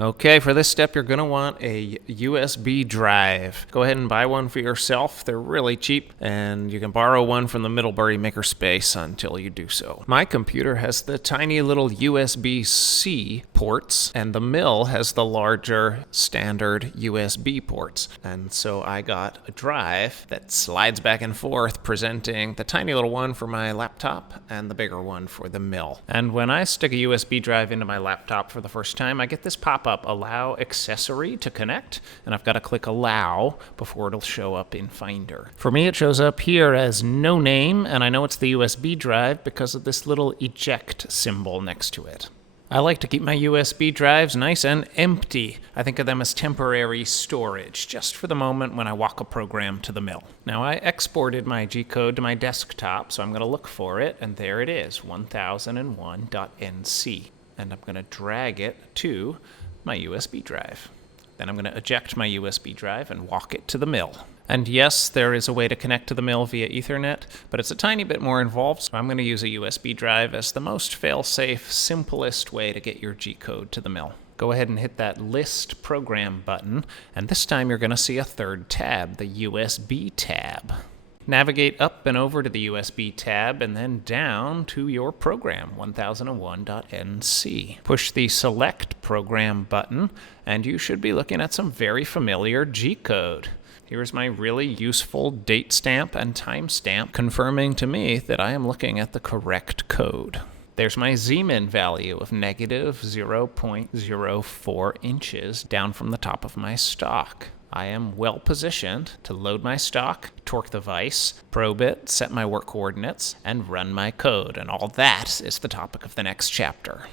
Okay, for this step, you're going to want a USB drive. Go ahead and buy one for yourself. They're really cheap, and you can borrow one from the Middlebury Makerspace until you do so. My computer has the tiny little USB-C ports, and the mill has the larger standard USB ports. And so I got a drive that slides back and forth, presenting the tiny little one for my laptop and the bigger one for the mill. And when I stick a USB drive into my laptop for the first time, I get this pop-up, allow accessory to connect, and I've got to click allow before it'll show up in Finder. For me, it shows up here as no name, and I know it's the USB drive because of this little eject symbol next to it. I like to keep my USB drives nice and empty. I think of them as temporary storage, just for the moment when I walk a program to the mill. Now, I exported my gCode to my desktop, so I'm going to look for it, and there it is, 1001.nc. And I'm going to drag it to my USB drive. Then I'm going to eject my USB drive and walk it to the mill. And yes, there is a way to connect to the mill via Ethernet, but it's a tiny bit more involved, so I'm going to use a USB drive as the most fail-safe, simplest way to get your gCode to the mill. Go ahead and hit that List Program button, and this time you're going to see a third tab, the USB tab. Navigate up and over to the USB tab and then down to your program, 1001.nc. Push the Select Program button, and you should be looking at some very familiar gCode. Here's my really useful date stamp and timestamp confirming to me that I am looking at the correct code. There's my Z-min value of negative 0.04 inches down from the top of my stock. I am well positioned to load my stock, torque the vise, probe it, set my work coordinates, and run my code. And all that is the topic of the next chapter.